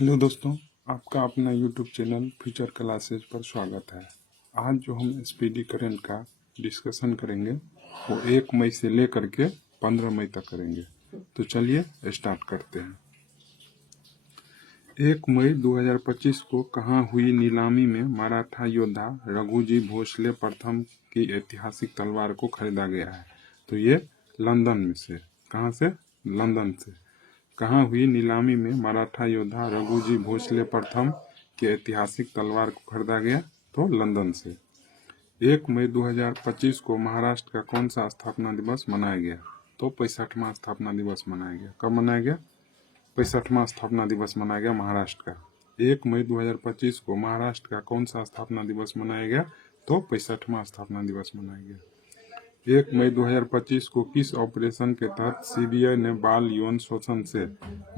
Hello दोस्तों, आपका अपना यूट्यूब चैनल फ्यूचर क्लासेज पर स्वागत है। आज जो हम स्पीडी करंट का डिस्कशन करेंगे वो 1 मई से लेकर के 15 मई तक करेंगे। तो चलिए स्टार्ट करते हैं। 1 मई 2025 को कहाँ हुई नीलामी में मराठा योद्धा रघुजी भोसले प्रथम की ऐतिहासिक तलवार को खरीदा गया है। तो ये लंदन में से, कहाँ से? लंदन से। कहाँ हुई नीलामी में मराठा योद्धा रघुजी भोसले प्रथम की ऐतिहासिक तलवार को खरीदा गया? तो लंदन से। 1 मई 2025 को महाराष्ट्र का कौन सा स्थापना दिवस मनाया गया? तो 65वां स्थापना दिवस मनाया गया। कब मनाया गया? 65वां स्थापना दिवस मनाया गया महाराष्ट्र का। 1 मई 2025 को महाराष्ट्र का कौन सा स्थापना दिवस मनाया गया? तो 65वां स्थापना दिवस मनाया गया। 1 मई 2025 को किस ऑपरेशन के तहत सीबीआई ने बाल यौन शोषण से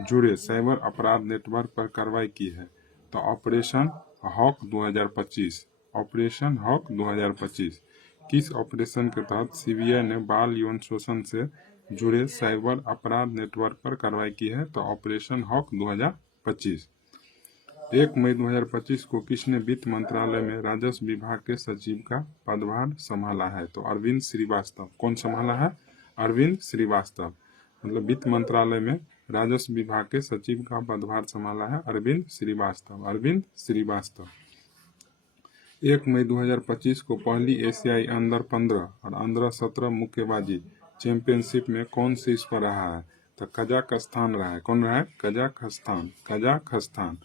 जुड़े साइबर अपराध नेटवर्क पर कार्रवाई की है? तो ऑपरेशन हॉक 2025। ऑपरेशन हॉक 2025 किस ऑपरेशन के तहत सीबीआई ने बाल यौन शोषण से जुड़े साइबर अपराध नेटवर्क पर कार्रवाई की है? तो ऑपरेशन हॉक 2025। 1 मई 2025 को किसने वित्त मंत्रालय में राजस्व विभाग के सचिव का पदभार संभाला है? तो अरविंद श्रीवास्तव। कौन संभाला है? अरविंद श्रीवास्तव। मतलब वित्त मंत्रालय में राजस्व विभाग के सचिव का पदभार संभाला है अरविंद श्रीवास्तव। अरविंद श्रीवास्तव। 1 मई 2025 को पहली एशियाई अंडर 15 और अंडर 17 मुक्केबाजी चैंपियनशिप में कौन शीर्ष पर रहा है? तो कजाकिस्तान रहा है। कौन रहा है? कजाकिस्तान। कजाकिस्तान।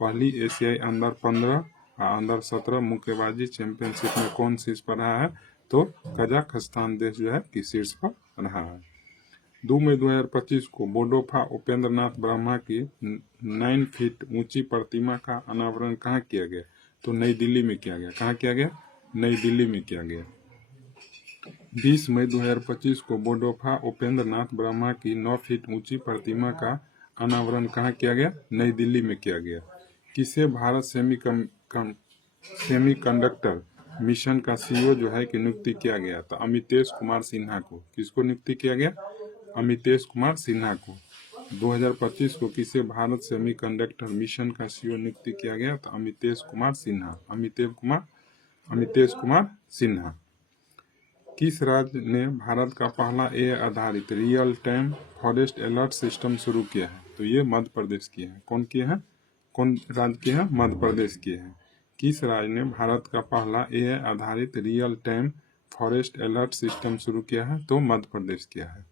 पहली एशियाई अंडर 15 और अंडर 17 मुक्केबाजी चैंपियनशिप में कौन शीर्ष पर रहा है? तो कजाकिस्तान देश जो है कि शीर्ष पर रहा है। 2 मई 2025 को बोडोफा उपेंद्र नाथ ब्रह्मा की 9 फीट ऊंची प्रतिमा का अनावरण कहाँ किया गया? तो नई दिल्ली में किया गया। कहाँ किया गया? नई दिल्ली में किया गया। 20 मई 2025 को बोडोफा उपेंद्र नाथ ब्रह्मा की 9 फीट ऊंची प्रतिमा का अनावरण कहाँ किया गया? नई दिल्ली में किया गया। किसे भारत सेमीकंडक्टर मिशन का सीईओ जो है कि नियुक्ति किया गया? तो अमितेश कुमार सिन्हा को। किसको नियुक्ति किया गया? अमितेश कुमार सिन्हा को। 2025 को किसे भारत सेमीकंडक्टर मिशन का सीईओ नियुक्ति किया गया? तो अमितेश कुमार सिन्हा। अमितेश कुमार सिन्हा। किस राज्य ने भारत का पहला एआई आधारित real time forest alert system शुरू किया है? तो ये मध्य प्रदेश किए हैं। कौन किए हैं? कौन राज्य किए हैं? मध्य प्रदेश किए हैं। किस राज्य ने भारत का पहला एआई आधारित real time forest alert system शुरू किया है? तो मध्य प्रदेश किया है।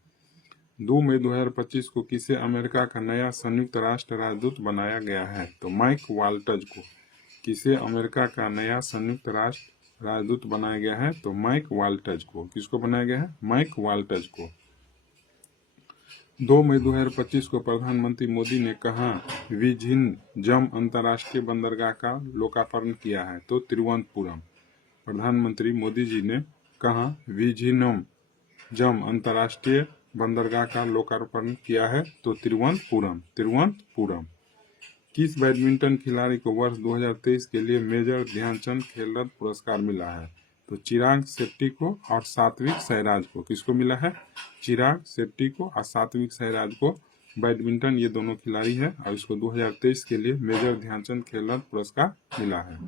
2 मई 2025 को किसे अमेरिका का नया संयुक्त राष्ट्र राजदूत बनाया गया है? तो माइक वाल्टज को। किसे अमेरिका का नया संयुक्त राष्ट्र राजदूत बनाया गया है? तो माइक वाल्टज को। किसको बनाया गया है? माइक वाल्टज को। 2 मई 2025 को प्रधानमंत्री मोदी ने कहा विझिन्नम अंतर्राष्ट्रीय बंदरगाह का लोकार्पण किया है? तो तिरुवनंतपुरम। प्रधानमंत्री मोदी जी ने कहा विझिन्नम अंतर्राष्ट्रीय बंदरगाह का लोकार्पण किया है? तो तिरुवनंतपुरम। किस बैडमिंटन खिलाड़ी को वर्ष 2023 के लिए मेजर ध्यानचंद खेल रत्न पुरस्कार मिला है? तो चिराग शेट्टी को और सात्विक साईराज को। किसको मिला है? चिराग शेट्टी को और सात्विक साईराज को बैडमिंटन, ये दोनों खिलाड़ी हैं और इसको 2023 के लिए मेजर ध्यानचंद खेल रत्न पुरस्कार मिला है।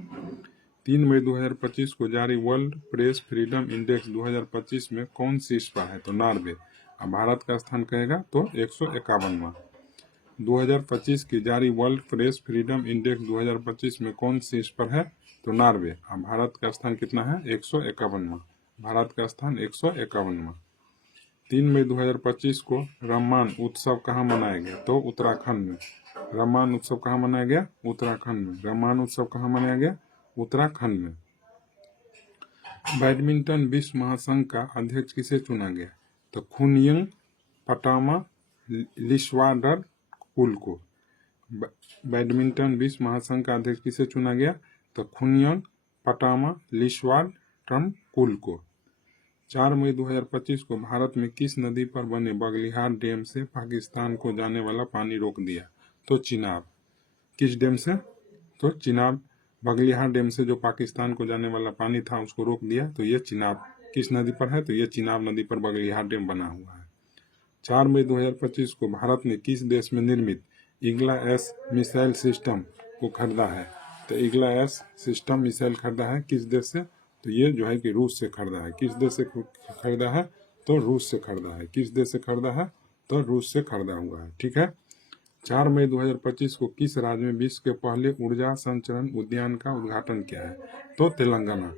3 मई 2025 को जारी वर्ल्ड प्रेस फ्रीडम इंडेक्स 2025 में कौन शीर्ष पर है? तो नॉर्वे। और भारत का स्थान कहेगा तो 151वां। 2025 की जारी वर्ल्ड प्रेस फ्रीडम इंडेक्स 2025 में कौन शीर्ष पर है? तो नॉर्वे। और भारत का स्थान कितना है? 151वां। भारत का स्थान 151वां। 3 मई 2025 को रम्मान उत्सव कहाँ मनाया गया? तो उत्तराखंड में। रम्मान उत्सव कहाँ मनाया गया? उत्तराखंड में। रम्मान उत्सव कहाँ मनाया गया? उत्तराखंड में। बैडमिंटन विश्व महासंघ का अध्यक्ष किसे चुना गया? तो खुनयिंग पटामा लिश्वाडर कुल को। बैडमिंटन विश्व महासंघ का अध्यक्ष किसे चुना गया? तो खुनयिंग पटामा लिश्वाडर कुल को। 4 मई 2025 को भारत में किस नदी पर बने बगलिहार डैम से पाकिस्तान को जाने वाला पानी रोक दिया? तो चिनाब। किस डैम से? तो चिनाब। बगलिहार डैम से जो पाकिस्तान को जाने वाला पानी था उसको रोक दिया। तो ये चिनाब किस नदी पर है? तो ये चिनाब नदी पर बगलिहार डैम बना हुआ है। 4 मई 2025 को भारत ने किस देश में निर्मित ईगला एस मिसाइल सिस्टम को खरीदा है? तो ईगला एस सिस्टम मिसाइल खरीदा है किस देश से? तो ये जो है कि रूस से खरीदा है। किस देश से खरीदा है? तो रूस से खरीदा है। किस देश से खरीदा है? तो रूस से खरीदा हुआ है। ठीक है। 4 मई 2025 को किस राज्य में विश्व के पहले ऊर्जा संचरण उद्यान का उद्घाटन किया है? तो तेलंगाना।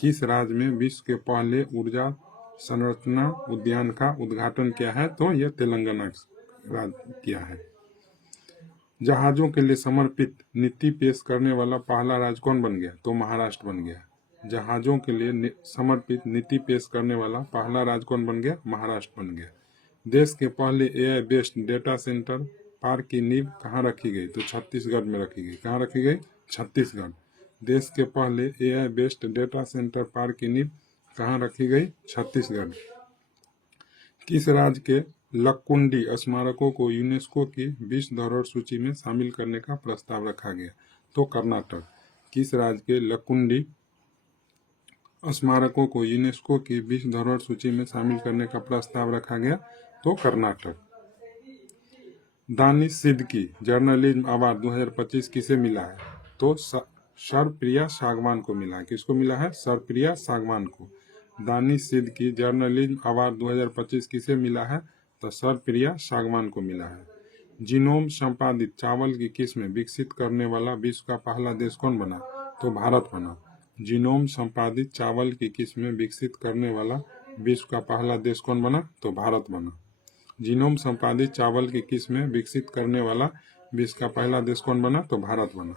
किस राज्य में विश्व के पहले ऊर्जा संरचना उद्यान का उद्घाटन किया है? तो यह तेलंगाना राज्य किया है। जहाजों के लिए समर्पित नीति पेश करने वाला पहला राज्य कौन बन गया? तो महाराष्ट्र बन गया। जहाजों के लिए समर्पित नीति पेश करने वाला पहला राज्य कौन बन गया? महाराष्ट्र बन गया। देश के पहले AI based data centre park की नींव कहाँ रखी गई? तो छत्तीसगढ़ में रखी गई। कहाँ रखी गई? छत्तीसगढ़। देश के पहले AI based data centre park की नींव कहाँ रखी गई? छत्तीसगढ़। किस राज्य के लक्कुंडी स्मारकों को यूनेस्को की विश्व धरोहर सूची में शामिल करने का प्रस्ताव रखा गया? तो कर्नाटक। किस राज्य के लक्कुंडी स्मारकों को यूनेस्को की विश्व धरोहर सूची में शामिल करने का प्रस्ताव रखा गया? तो कर्नाटक। दानिश सिद्दीकी जर्नलिज्म अवार्ड 2025 किसे मिला है? तो सर्वप्रिया सागवान को मिला है। किसको मिला है? सर्वप्रिया सागवान को। दानिश सिद्दीकी जर्नलिज्म अवार्ड 2025 किसे मिला है? तो सर्वप्रिया सागवान को मिला है। जीनोम संपादित चावल की किस्में विकसित करने वाला विश्व का पहला देश कौन बना? तो भारत बना। जीनोम संपादित चावल की किस्में विकसित करने वाला विश्व का पहला देश कौन बना? तो भारत बना। जीनोम संपादित चावल की किस्में विकसित करने वाला विश्व का पहला देश कौन बना? तो भारत बना।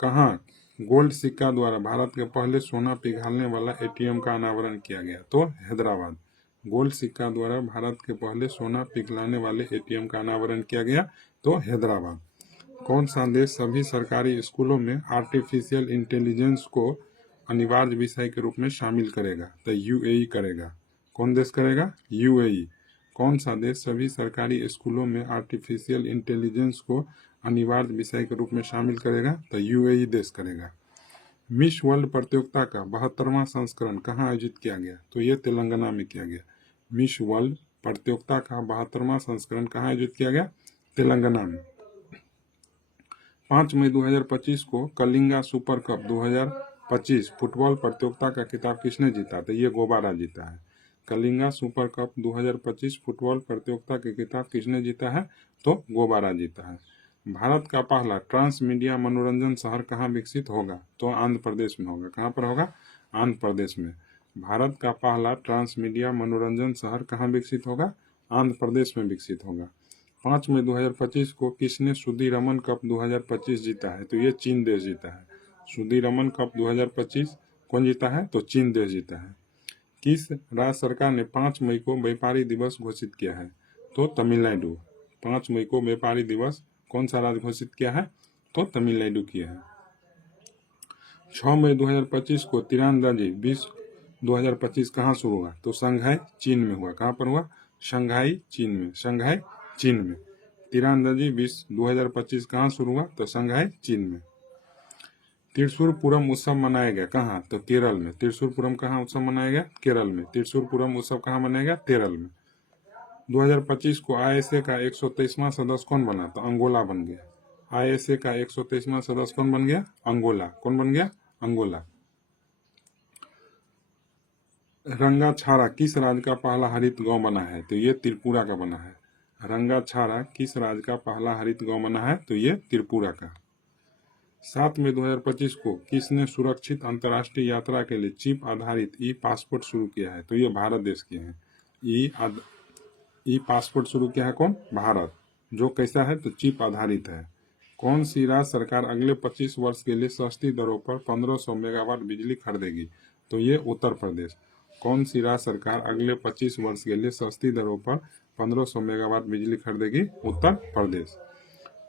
कहाँ गोल्ड सिक्का द्वारा भारत के पहले सोना पिघालने वाला एटीएम का अनावरण किया गया? तो हैदराबाद। गोल्ड सिक्का द्वारा भारत के पहले सोना पिघलाने वाले एटीएम का अनावरण किया गया? तो हैदराबाद। कौन सा देश सभी सरकारी स्कूलों में आर्टिफिशियल इंटेलिजेंस को अनिवार्य विषय के रूप में शामिल करेगा? तो यूएई करेगा। कौन देश करेगा? यूएई। कौन सा देश सभी सरकारी स्कूलों में आर्टिफिशियल इंटेलिजेंस को अनिवार्य विषय के रूप में शामिल करेगा? तो यूएई देश करेगा। मिस वर्ल्ड प्रतियोगिता का 72वां संस्करण कहाँ आयोजित किया गया? तो ये तेलंगाना में किया गया। मिस वर्ल्ड प्रतियोगिता का 72वां संस्करण कहाँ आयोजित किया गया? तेलंगाना में। 5 मई 2025 को कलिंगा सुपर कप 2025 फुटबॉल प्रतियोगिता का खिताब किसने जीता? तो ये गोबारा जीता है। कलिंगा सुपर कप 2025 फुटबॉल प्रतियोगिता के खिताब किसने जीता है? तो गोबारा जीता है। भारत का पहला ट्रांस मीडिया मनोरंजन शहर कहाँ विकसित होगा? तो आंध्र प्रदेश में होगा। कहाँ पर होगा? आंध्र प्रदेश में। भारत का पहला ट्रांस मीडिया मनोरंजन शहर कहाँ विकसित होगा? आंध्र प्रदेश में विकसित होगा। 5 मई 2025 को किसने सुदीरमन कप 2025 जीता है? तो ये चीन देश जीता है। सुदीरमन कप 2025 कौन जीता है? तो चीन देश जीता है। किस राज्य सरकार ने 5 मई को व्यापारी दिवस घोषित किया है? तो तमिलनाडु। 5 मई को व्यापारी दिवस कौन सा राज्य घोषित किया है? तो तमिलनाडु किया है। 6 मई 2025 को तीरंदाजी विश्व 2025 कहाँ शुरू हुआ? तो शंघाई चीन में हुआ। कहाँ पर हुआ? शंघाई चीन में। शंघाई चीन में। तीरंदाजी विश्व 2025 कहाँ शुरू हुआ? तो शंघाई चीन में। त्रिशूरपुरम उत्सव मनाया गया कहाँ? तो केरल में। त्रिशूरपुरम कहाँ उत्सव मनाया गया? केरल में। त्रिशूरपुरम उत्सव कहाँ मनाया गया? केरल में। 2025 को आईएसए का 123वां सदस्य कौन बना? तो अंगोला बन गया। आईएसए का 123वां सदस्य कौन बन गया? अंगोला। कौन बन गया? अंगोला। रंगाछारा किस राज्य का पहला हरित गांव बना है? तो ये त्रिपुरा का बना है। रंगाछारा किस राज्य का पहला हरित गांव बना है? तो ये त्रिपुरा का। 7 मई 2025 को किसने सुरक्षित अंतर्राष्ट्रीय यात्रा के लिए चिप आधारित ई पासपोर्ट शुरू किया है? तो ये भारत देश के हैं। ई पासपोर्ट शुरू किया है कौन? भारत। जो कैसा है? तो चिप आधारित है। कौन सी राज्य सरकार अगले 25 वर्ष के लिए सस्ती दरों पर 1500 मेगावाट बिजली खरीदेगी? तो ये उत्तर प्रदेश। कौन सी राज्य सरकार अगले 25 वर्ष के लिए सस्ती दरों पर 1500 मेगावाट बिजली खरीदेगी? उत्तर प्रदेश।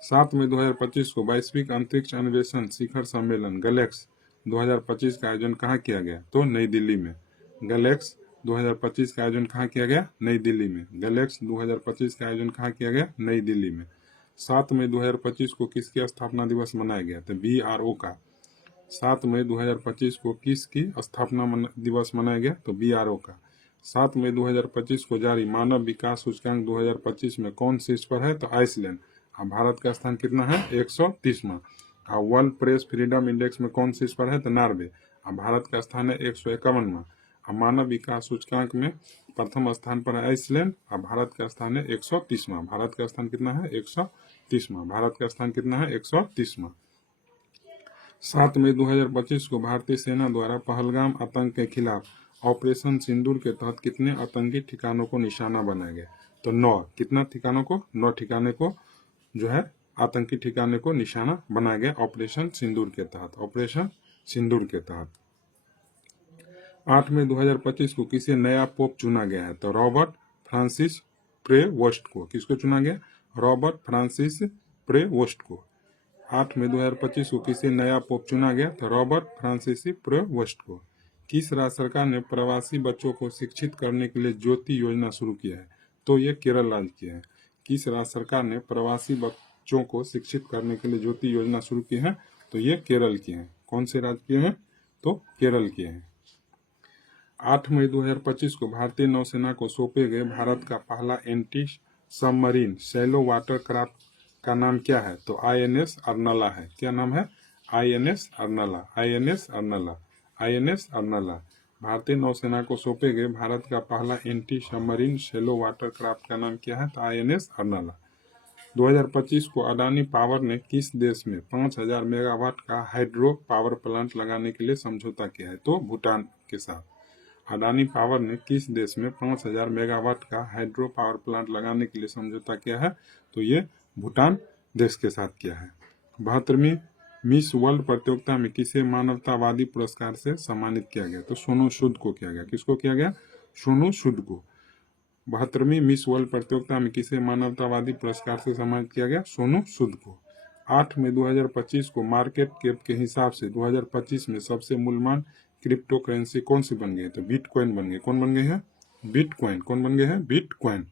7 मई 2025 को वैश्विक अंतरिक्ष अन्वेषण शिखर सम्मेलन गैलेक्स 2025 का आयोजन कहाँ किया गया? तो नई दिल्ली में। गैलेक्स 2025 का आयोजन कहाँ किया गया? नई दिल्ली में। गैलेक्स 2025 का आयोजन कहाँ किया गया? नई दिल्ली में। 7 मई 2025 को किसकी स्थापना दिवस मनाया गया? तो बीआरओ का। 7 मई 2025 को किसकी स्थापना दिवस मनाया गया? तो बीआरओ का। 7 मई 2025 को जारी मानव विकास सूचकांक 2025 में कौन शीर्ष पर है? तो आइसलैंड। और भारत का स्थान कितना है 130वां। और वर्ल्ड प्रेस फ्रीडम इंडेक्स में कौन शीर्ष पर है तो नॉर्वे, और भारत का स्थान है 151वां। और मानव विकास सूचकांक में प्रथम स्थान पर है आइसलैंड, और भारत का स्थान है 130वां। भारत का स्थान कितना है 130वां। भारत का स्थान कितना है 130वां। 7 मई 2025 को भारतीय सेना द्वारा पहलगाम आतंक के खिलाफ ऑपरेशन सिंदूर के तहत कितने आतंकी ठिकानों को निशाना बनाया गया तो 9। कितना ठिकानों को 9 ठिकाने को जो है आतंकी ठिकाने को निशाना बनाया गया ऑपरेशन सिंदूर के तहत। ऑपरेशन सिंदूर के तहत 8 मई 2025 को किसे नया पोप चुना गया है तो रॉबर्ट फ्रांसिस प्रेवोस्ट को। किसको चुना गया रॉबर्ट फ्रांसिस प्रेवोस्ट को। 8 मई 2025 को किसे नया पोप चुना गया तो रॉबर्ट फ्रांसिस प्रेवोस्ट को। किस राज्य सरकार ने प्रवासी बच्चों को शिक्षित करने के लिए ज्योति योजना शुरू किया है तो ये केरल राज्य की है। किस राज्य सरकार ने प्रवासी बच्चों को शिक्षित करने के लिए ज्योति योजना शुरू की है तो ये केरल की है। कौन से राज्य की है तो केरल की है। 8 मई 2025 को भारतीय नौसेना को सौंपे गए भारत का पहला anti submarine shallow water craft का नाम क्या है तो INS अर्नला है। क्या नाम है INS अर्नला। INS अर्नला। INS अर्नला भारतीय नौसेना को सौंपे गए भारत का पहला anti submarine shallow water craft का नाम क्या है तो INS अर्नला। 2025 को अडानी पावर ने किस देश में 5000 मेगावाट का हाइड्रो पावर प्लांट लगाने के लिए समझौता किया है तो भूटान के साथ। अडानी पावर ने किस देश में 5000 मेगावाट का हाइड्रो पावर प्लांट लगाने के लिए समझौता किया है तो ये भूटान देश के साथ किया है। 72वीं मिस वर्ल्ड प्रतियोगिता में किसे मानवतावादी पुरस्कार से सम्मानित किया गया तो सोनू सूद को किया गया। किसको किया गया सोनू सूद को। 72वीं मिस वर्ल्ड प्रतियोगिता में किसे मानवतावादी पुरस्कार से सम्मानित किया गया सोनू सूद को। 8 मई 2025 को मार्केट कैप के हिसाब से 2025 में सबसे मूल्यवान क्रिप्टो करेंसी कौन सी बन गई तो बिटकॉइन बन गई। कौन बन गई है बिटकॉइन। कौन बन गए हैं बिटकॉइन।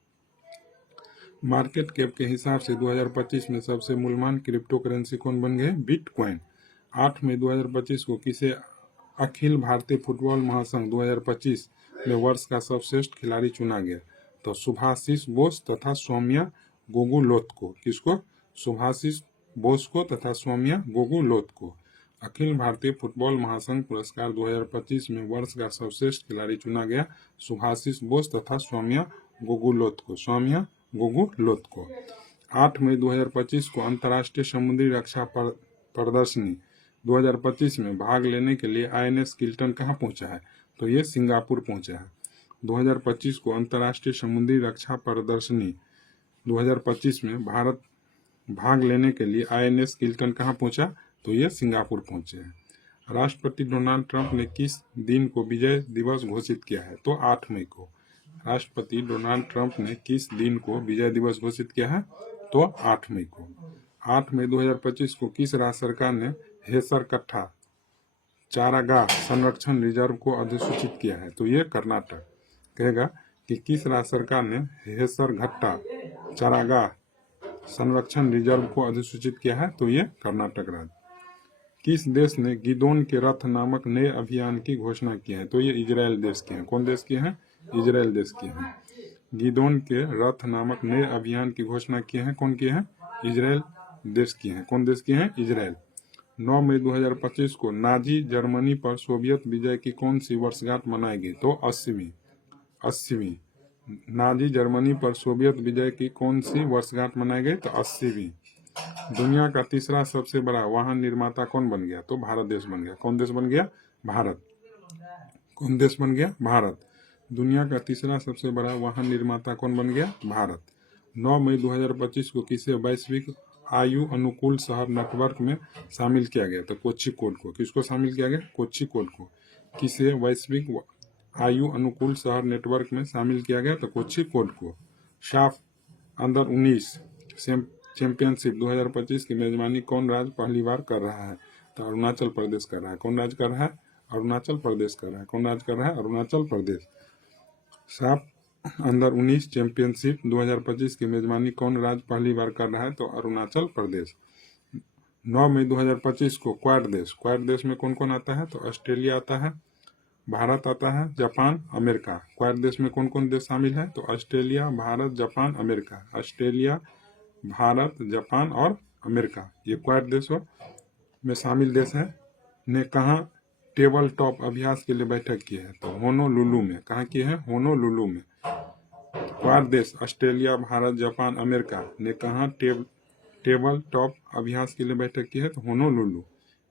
मार्केट कैप के हिसाब से 2025 में सबसे मूल्यवान क्रिप्टो करेंसी कौन बन गए बिटकॉइन। 8 मई 2025 को किसे अखिल भारतीय फुटबॉल महासंघ 2025 में वर्ष का सर्वश्रेष्ठ खिलाड़ी चुना गया तो सुभाषिस बोस तथा सौम्या गोगुलोत को। किसको सुभाषिस बोस को तथा सौम्या गोगुलोत को। अखिल भारतीय फुटबॉल महासंघ पुरस्कार 2025 में वर्ष का सर्वश्रेष्ठ खिलाड़ी चुना गया सुभाषिस बोस तथा सौम्या गोगुलोत को। सौम्या गोगुलोत को। 8 मई 2025 को अंतर्राष्ट्रीय समुद्री रक्षा प्रदर्शनी 2025 में भाग लेने के लिए INS किल्टन कहाँ पहुंचा है तो ये सिंगापुर पहुंचा है। 2025 को अंतर्राष्ट्रीय समुद्री रक्षा प्रदर्शनी 2025 में भारत भाग लेने के लिए INS किल्टन कहाँ पहुंचा तो ये सिंगापुर पहुंचे हैं। राष्ट्रपति डोनाल्ड ट्रंप ने किस दिन को विजय दिवस घोषित किया है तो 8 मई को। राष्ट्रपति डोनाल्ड ट्रंप ने किस दिन को विजय दिवस घोषित किया है तो 8 मई को। 8 मई 2025 को किस राज्य सरकार ने हेसर कट्ठा चारागाह संरक्षण रिजर्व को अधिसूचित किया है तो ये कर्नाटक। कहेगा कि किस राज्य सरकार ने हेसर घट्टा चारागाह संरक्षण रिजर्व को अधिसूचित किया है तो ये कर्नाटक राज्य। किस देश ने गिदोन के रथ नामक नए अभियान की घोषणा की है तो ये इजराइल देश के हैं। कौन देश के हैं इजराइल देश के हैं। गिदोन के रथ नामक नए अभियान की घोषणा की है कौन की है इजराइल देश की है। कौन देश की है इजराइल। 9 मई 2025 को नाजी जर्मनी पर सोवियत विजय की कौन सी वर्षगांठ मनाई गई तो 80वीं। नाजी जर्मनी पर सोवियत विजय की कौन सी वर्षगांठ मनाई गई तो 80वीं। दुनिया का तीसरा सबसे बड़ा वाहन निर्माता कौन बन गया तो भारत देश बन गया। कौन देश बन गया भारत। कौन देश बन गया भारत। दुनिया का तीसरा सबसे बड़ा वाहन निर्माता कौन बन गया भारत। 9 मई 2025 को किसे वैश्विक आयु अनुकूल शहर नेटवर्क में शामिल किया गया तो कोझिकोड को। किसको शामिल किया गया कोझिकोड को। किसे वैश्विक आयु अनुकूल शहर नेटवर्क में शामिल किया गया तो कोझिकोड को। साफ अंडर 19 चैंपियनशिप 2025 की मेजबानी कौन राज्य पहली बार कर रहा है तो अरुणाचल प्रदेश कर रहा है। कौन राज्य कर रहा है अरुणाचल प्रदेश कर रहा है। कौन राज्य कर रहा है अरुणाचल प्रदेश। साफ अंडर 19 चैंपियनशिप 2025 की मेजबानी कौन राज्य पहली बार कर रहा है तो अरुणाचल प्रदेश। 9 मई 2025 को क्वाड देश में कौन कौन आता है तो ऑस्ट्रेलिया आता है भारत आता है जापान अमेरिका। क्वाड देश में कौन कौन देश शामिल है तो Australia Bharat Japan America. Australia Bharat, Japan और अमेरिका, ये क्वाड देशों में शामिल देश है, ने कहाँ टेबल टॉप अभ्यास के लिए बैठक की है? तो होनोलुलु में। कहाँ की है? होनोलुलु में। क्वाड देश ऑस्ट्रेलिया, भारत, जापान, अमेरिका ने कहाँ टेबल टॉप अभ्यास के लिए बैठक की है? तो होनोलुलु।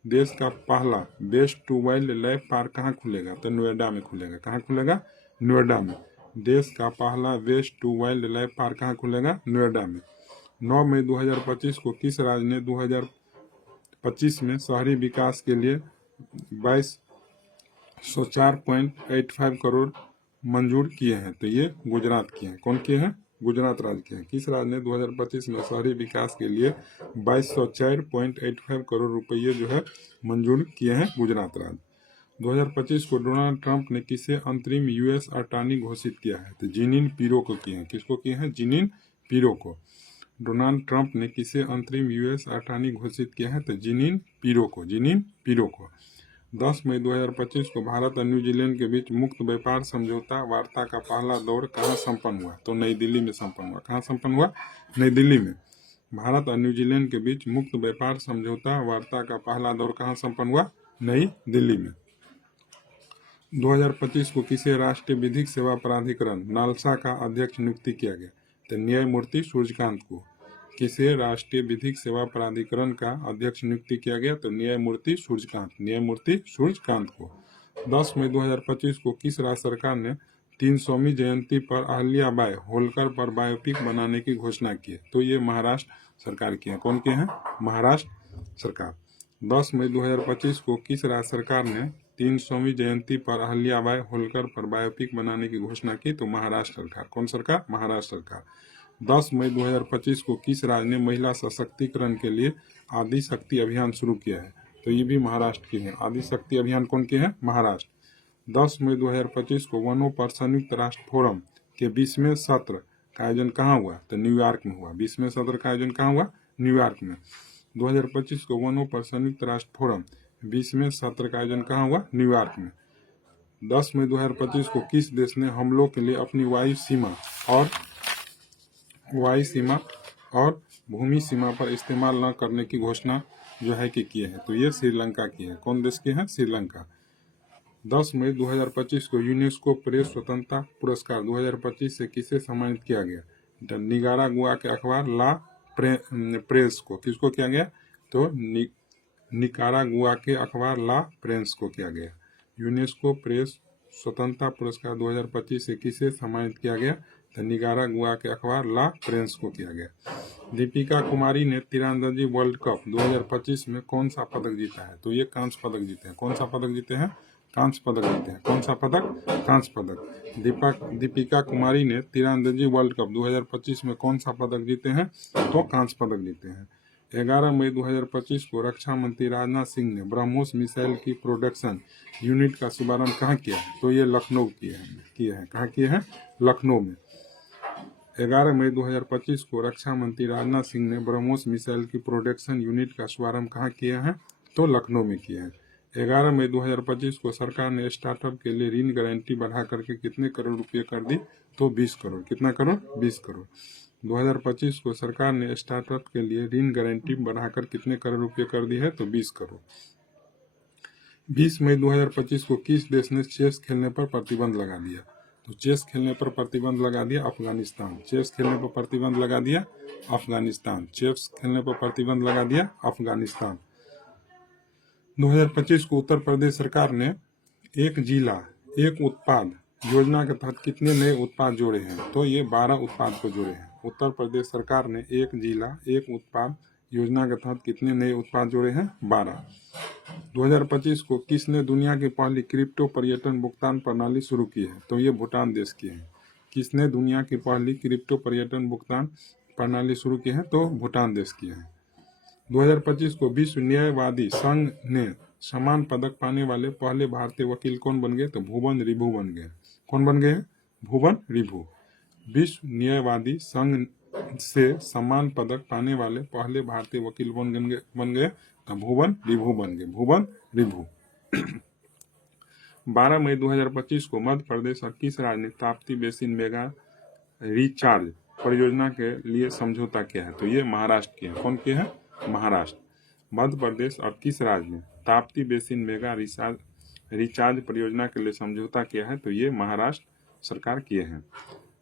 देश का पहला waste to wildlife park कहाँ खुलेगा? तो नोएडा में खुलेगा। कहाँ खुलेगा? नोएडा में। देश का पहला waste to wildlife park कहाँ खुलेगा? नोएडा में। 9 मई 2025 को किस राज्य ने 2025 में शहरी विकास के लिए 2204.85 करोड़ मंजूर किए हैं? तो ये गुजरात के हैं। कौन के हैं? गुजरात राज्य के हैं। किस राज्य ने 2025 में शहरी विकास के लिए 2204.85 करोड़ रुपये जो है मंजूर किए हैं? गुजरात राज्य। 2025 को डोनाल्ड ट्रंप ने किसे अंतरिम यूएस अटॉर्नी घोषित किया है? तो जीनिन पिरो को किए हैं। किसको किए हैं? जीनिन पिरो को। डोनाल्ड ट्रंप ने किसे अंतरिम यूएस अटॉर्नी घोषित किया है? तो जीनिन पिरो को। जीनिन पिरो को। 10 मई 2025 को भारत और न्यूजीलैंड के बीच मुक्त व्यापार समझौता वार्ता का पहला दौर कहाँ संपन्न हुआ? तो नई दिल्ली में संपन्न हुआ। कहाँ संपन्न हुआ? नई दिल्ली में। भारत और न्यूजीलैंड के बीच मुक्त व्यापार समझौता वार्ता का पहला दौर कहाँ संपन्न हुआ? नई दिल्ली में। 2025 को किसे राष्ट्रीय विधिक सेवा प्राधिकरण नालसा का अध्यक्ष नियुक्ति किया गया? तो न्यायमूर्ति सूर्यकांत को। किसे राष्ट्रीय विधिक सेवा प्राधिकरण का अध्यक्ष नियुक्ति किया गया? तो न्यायमूर्ति सूर्यकांत। न्यायमूर्ति सूर्यकांत को। 10 मई 2025 को किस राज्य सरकार ने 300वीं जयंती पर अहिल्याबाई होलकर पर बायोपिक बनाने की घोषणा की है? तो ये महाराष्ट्र सरकार की है। कौन के हैं? महाराष्ट्र सरकार। 10 मई 2025 को किस राज्य सरकार ने 300वीं जयंती पर अहिल्याबाई होलकर पर बायोपिक बनाने की घोषणा की? तो महाराष्ट्र सरकार। कौन सरकार? महाराष्ट्र सरकार। 10 मई 2025 को किस राज्य ने महिला सशक्तिकरण के लिए आदि शक्ति अभियान शुरू किया है? तो ये भी महाराष्ट्र के हैं। आदि शक्ति अभियान कौन के हैं? महाराष्ट्र। 10 मई 2025 को वनों पर संयुक्त राष्ट्र फोरम के 20वें सत्र का आयोजन कहाँ हुआ? तो न्यूयॉर्क में हुआ। 20वें सत्र का आयोजन कहाँ हुआ? न्यूयॉर्क में। 2025 को वनों पर संयुक्त राष्ट्र फोरम 20वें सत्र का आयोजन कहाँ हुआ? न्यूयॉर्क में। 10 मई 2025 को किस देश ने हमलों के लिए अपनी वायु सीमा और भूमि सीमा पर इस्तेमाल न करने की घोषणा जो है कि किए हैं? तो ये श्रीलंका की है। कौन देश की है? श्रीलंका। 10 मई 2025 को यूनेस्को प्रेस स्वतंत्रता पुरस्कार 2025 से किसे सम्मानित किया गया? निकारागुआ के अखबार ला प्रेस को। किसको किया गया? तो निकारागुआ के अखबार ला प्रेस को किया गया। यूनेस्को प्रेस स्वतंत्रता पुरस्कार 2025 से किसे सम्मानित किया गया? तो निकारागुआ के अखबार ला प्रेस को किया गया। दीपिका कुमारी ने तीरंदाजी वर्ल्ड कप 2025 में कौन सा पदक जीता है? तो ये कांस्य पदक जीते हैं। कौन सा पदक जीते हैं? कांस्य पदक जीते हैं। कौन सा पदक? कांस्य पदक। दीपिका कुमारी ने तीरंदाजी वर्ल्ड कप 2025 में कौन सा पदक जीते हैं? तो कांस्य पदक जीते हैं। 11 मई 2025 को रक्षा मंत्री राजनाथ सिंह ने ब्रह्मोस मिसाइल की प्रोडक्शन यूनिट का शुभारंभ कहाँ किया है? तो ये लखनऊ किए हैं। कहाँ किए हैं? लखनऊ में। 11 मई 2025 को रक्षा मंत्री राजनाथ सिंह ने ब्रह्मोस मिसाइल की प्रोडक्शन यूनिट का शुभारंभ कहाँ किया है? तो लखनऊ में किया है। 11 मई 2025 को सरकार ने स्टार्टअप के लिए ऋण गारंटी बढ़ा करके कितने करोड़ रुपये कर दी? तो 20 करोड़। कितना करोड़? 20 करोड़। 2025 को सरकार ने स्टार्टअप के लिए ऋण गारंटी बढ़ाकर कितने करोड़ रुपये कर दी है? तो 20 करोड़। 20 मई 2025 को किस देश ने चेस खेलने पर प्रतिबंध लगा दिया? तो चेस खेलने पर प्रतिबंध लगा दिया अफगानिस्तान। चेस खेलने पर प्रतिबंध लगा दिया अफगानिस्तान। चेस खेलने पर प्रतिबंध लगा दिया अफगानिस्तान। 2025 को उत्तर प्रदेश सरकार ने एक जिला एक उत्पाद योजना के तहत कितने नए उत्पाद जोड़े हैं? तो ये 12 उत्पाद को जोड़े हैं। उत्तर प्रदेश सरकार ने एक जिला एक उत्पाद योजना के तहत कितने नए उत्पाद जोड़े हैं? 12। 2025 को किसने दुनिया की पहली क्रिप्टो पर्यटन भुगतान प्रणाली शुरू की है? तो ये भूटान देश की है। किसने दुनिया की पहली क्रिप्टो पर्यटन भुगतान प्रणाली शुरू की है? तो भूटान देश की है। 2025 को विश्व न्यायवादी संघ ने समान पदक पाने वाले पहले भारतीय वकील कौन बन गए? तो भुवन रिभु बन गए। कौन बन गए? भुवन रिभु। विश्व न्यायवादी संघ से समान पदक पाने वाले पहले भारतीय वकील बन गए तो भुवन रिभु बन गए। भुवन रिभु। 12 मई 2025 को मध्य प्रदेश और किस राज्य ने ताप्ती बेसिन मेगा रिचार्ज परियोजना के लिए समझौता किया है? तो ये महाराष्ट्र के हैं। कौन के हैं? महाराष्ट्र। मध्य प्रदेश और किस राज्य ने ताप्ती बेसिन मेगा रिचार्ज परियोजना के लिए समझौता किया है? तो ये महाराष्ट्र सरकार किए हैं।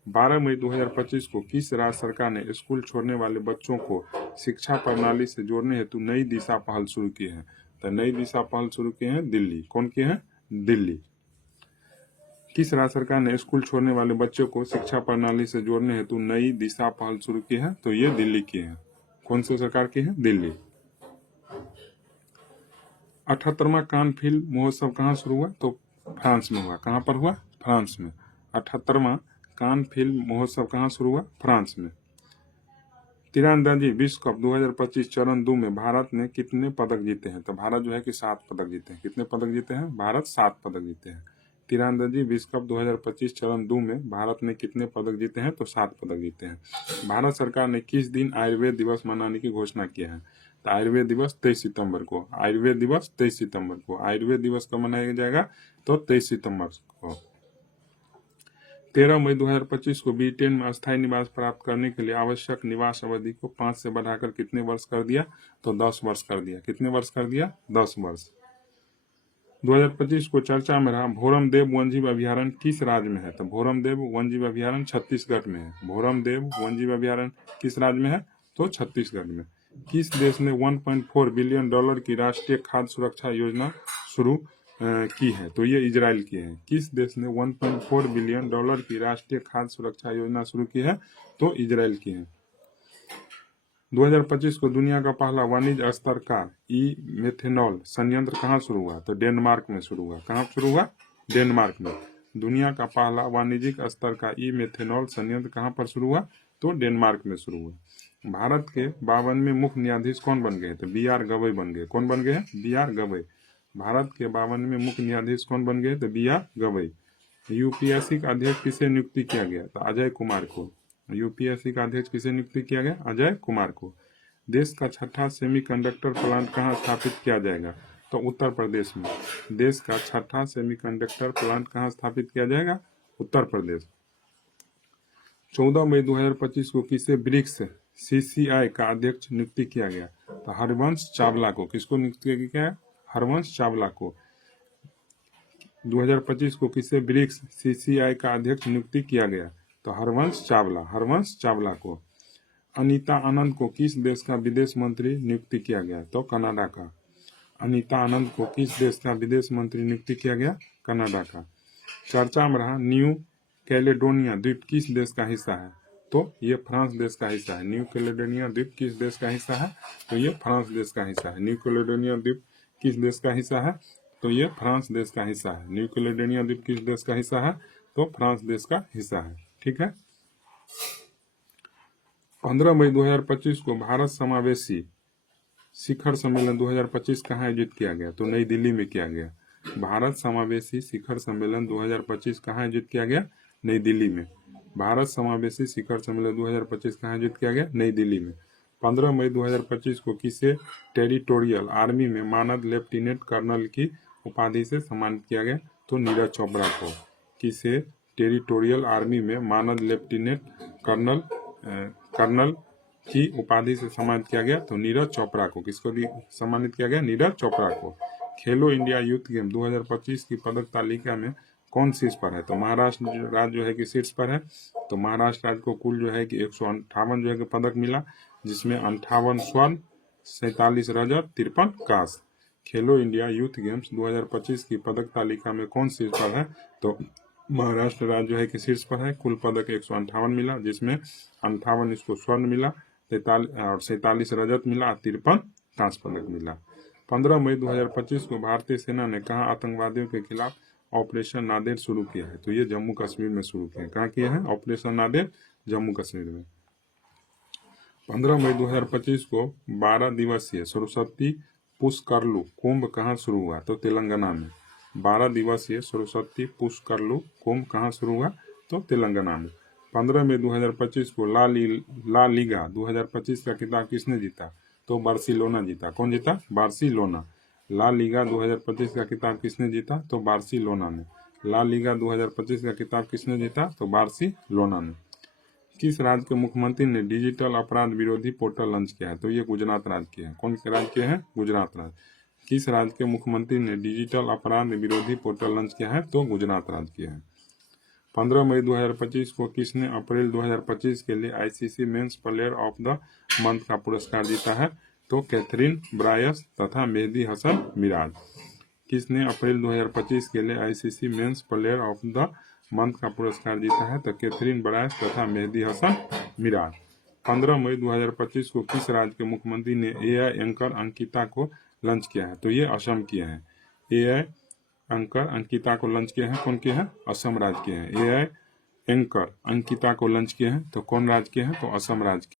12 मई 2025 को किस राज्य सरकार ने स्कूल छोड़ने वाले बच्चों को शिक्षा प्रणाली से जोड़ने हेतु नई दिशा पहल शुरू की है? तो नई दिशा पहल शुरू किए हैं दिल्ली। कौन किए हैं? दिल्ली। किस राज्य सरकार ने स्कूल छोड़ने वाले बच्चों को शिक्षा प्रणाली से जोड़ने हेतु नई दिशा पहल शुरू की है? तो ये दिल्ली की है। कौन सी सरकार की है? दिल्ली। 78वां कान फिल्म महोत्सव कहाँ शुरू हुआ? तो फ्रांस में हुआ। कहाँ पर हुआ? फ्रांस में। 78वां कान फिल्म महोत्सव कहाँ शुरू हुआ? फ्रांस में। तीरंदाजी विश्व कप 2025 चरण 2 में भारत ने कितने पदक जीते हैं? तो भारत जो है कि 7 पदक जीते हैं। कितने पदक जीते हैं? भारत 7 पदक जीते हैं। तीरंदाजी विश्व कप 2025 चरण 2 में भारत ने कितने पदक जीते हैं? तो 7 पदक जीते हैं। भारत सरकार ने किस दिन आयुर्वेद दिवस मनाने की घोषणा किया है? तो आयुर्वेद दिवस 23 सितंबर को। आयुर्वेद दिवस 23 सितंबर को। आयुर्वेद दिवस कब मनाया जाएगा? तो 23 सितंबर को। 13 मई 2025 को ब्रिटेन में अस्थायी निवास प्राप्त करने के लिए आवश्यक निवास अवधि को 5 से बढ़ाकर कितने वर्ष कर दिया? तो 10 वर्ष कर दिया। कितने वर्ष कर दिया? 10 वर्ष। 2025 को चर्चा में रहा भोरमदेव वन्यजीव अभ्यारण्य किस राज्य में है? तो भोरमदेव वन्यजीव अभ्यारण्य छत्तीसगढ़ में है। भोरमदेव वन्यजीव अभ्यारण्य किस राज्य में है? तो छत्तीसगढ़ में। किस देश ने 1.4 बिलियन डॉलर की राष्ट्रीय खाद्य सुरक्षा योजना शुरू की है? तो ये इजराइल की है। किस देश ने 1.4 बिलियन डॉलर की राष्ट्रीय खाद्य सुरक्षा योजना शुरू की है? तो इजराइल की है। 2025 को दुनिया का पहला वाणिज्य स्तर का ई मेथेनॉल संयंत्र कहाँ शुरू हुआ? तो डेनमार्क में शुरू हुआ। कहाँ शुरू हुआ? डेनमार्क में। दुनिया का पहला वाणिज्यिक स्तर का ई मेथेनॉल संयंत्र कहाँ पर शुरू हुआ? तो डेनमार्क में शुरू हुआ। भारत के 52वें मुख्य न्यायाधीश कौन बन गए? तो BR गवई बन गए। कौन बन गए हैं? BR गवई। भारत के 52वें मुख्य न्यायाधीश कौन बन गए? तो BR गवई। UPSC का अध्यक्ष किसे नियुक्ति किया गया? तो अजय कुमार को। UPSC का अध्यक्ष किसे नियुक्ति किया गया? अजय कुमार को। देश का 6ठा सेमीकंडक्टर प्लांट कहाँ स्थापित किया जाएगा? तो उत्तर प्रदेश में। देश का 6ठा सेमीकंडक्टर प्लांट कहाँ स्थापित किया जाएगा? उत्तर प्रदेश। 14 मई 2025 को किसे ब्रिक्स CCI का अध्यक्ष नियुक्ति किया गया? तो हरवंश चावला को। किसको नियुक्ति किया गया? हरवंश चावला को। 2025 को किसे ब्रिक्स CCI का अध्यक्ष नियुक्ति किया गया? तो हरवंश चावला। हरवंश चावला को। अनीता आनंद को किस देश का विदेश मंत्री नियुक्ति किया गया? तो कनाडा का। अनीता आनंद को किस देश का विदेश मंत्री नियुक्ति किया गया? कनाडा का। चर्चा में रहा न्यू कैलेडोनिया द्वीप किस देश का हिस्सा है? तो ये फ्रांस देश का हिस्सा है। न्यू कैलेडोनिया द्वीप किस देश का हिस्सा है? तो ये फ्रांस देश का हिस्सा है। न्यू कैलेडोनिया द्वीप किस देश का हिस्सा है? तो ये फ्रांस देश का हिस्सा है। न्यू कैलेडोनिया द्वीप किस देश का हिस्सा है? तो फ्रांस देश का हिस्सा है। ठीक है। 15 मई 2025 को भारत समावेशी शिखर सम्मेलन 2025 कहाँ आयोजित किया गया? तो नई दिल्ली में किया गया। भारत समावेशी शिखर सम्मेलन 2025 कहाँ आयोजित किया गया? नई दिल्ली में। भारत समावेशी शिखर सम्मेलन 2025 कहाँ आयोजित किया गया? नई दिल्ली में। 15 मई 2025 को किसे टेरिटोरियल आर्मी में मानद लेफ्टिनेंट कर्नल की उपाधि से सम्मानित किया गया? तो नीरज चोपड़ा को। किसे टेरिटोरियल आर्मी में मानद लेफ्टिनेंट कर्नल की उपाधि से सम्मानित किया गया? तो नीरज चोपड़ा को। किसको सम्मानित किया गया? नीरज चोपड़ा को। खेलो इंडिया यूथ गेम 2025 की पदक तालिका में कौन शीर्ष पर है? तो महाराष्ट्र राज्य जो है कि शीर्ष पर है। तो महाराष्ट्र राज्य को कुल जो है कि 158 जो है कि पदक मिला, जिसमें 58 स्वर्ण, 47 रजत, 53 कांस्य। खेलो इंडिया यूथ गेम्स 2025 की पदक तालिका में कौन शीर्ष पर है? तो महाराष्ट्र राज्य जो है कि शीर्ष पर है। कुल पदक 158 मिला, जिसमें 58 इसको स्वर्ण मिला, 47 रजत मिला, 53 कांस्य पदक मिला। 15 मई 2025 को भारतीय सेना ने कहाँ आतंकवादियों के खिलाफ ऑपरेशन नादेर शुरू किया है? तो ये जम्मू कश्मीर में शुरू किया है। कहाँ किया है ऑपरेशन नादेर? जम्मू कश्मीर में। 15 मई 2025 को 12 दिवसीय सरस्वती पुष्करलू कुंभ कहाँ शुरू हुआ? तो तेलंगाना में। 12 दिवसीय सरस्वती पुष्करलू कुंभ कहाँ शुरू हुआ? तो तेलंगाना में। 15 मई 2025 को ला लीगा 2025 का खिताब किसने जीता? तो बार्सिलोना जीता। कौन जीता? बार्सिलोना। ला लीगा 2025 का खिताब किसने जीता? तो बार्सिलोना ने। ला लीगा 2025 का खिताब किसने जीता? तो बार्सिलोना ने। किस राज्य के मुख्यमंत्री ने डिजिटल अपराध विरोधी पोर्टल लॉन्च किया है? तो ये गुजरात राज्य के हैं। कौन से राज्य के हैं? गुजरात राज्य। किस राज्य के मुख्यमंत्री ने डिजिटल अपराध विरोधी पोर्टल लॉन्च किया है? तो गुजरात राज्य के हैं। 15 मई 2025 को किसने अप्रैल 2025 के लिए ICC men's player of the month का पुरस्कार जीता है? तो कैथरीन ब्रायस तथा मेहदी हसन मिराज। किसने अप्रैल 2025 के लिए ICC men's player of the month का पुरस्कार जीता है? तो कैथरीन ब्रायस तथा मेहदी हसन मिराज। 15 मई 2025 को किस राज्य के मुख्यमंत्री ने एआई एंकर अंकिता को लॉन्च किया है? तो ये असम किए हैं। एआई एंकर अंकिता को लॉन्च किए हैं। कौन के हैं? असम राज्य के हैं। एआई एंकर अंकिता को लॉन्च किए हैं तो कौन राज्य के हैं? तो असम राज्य के।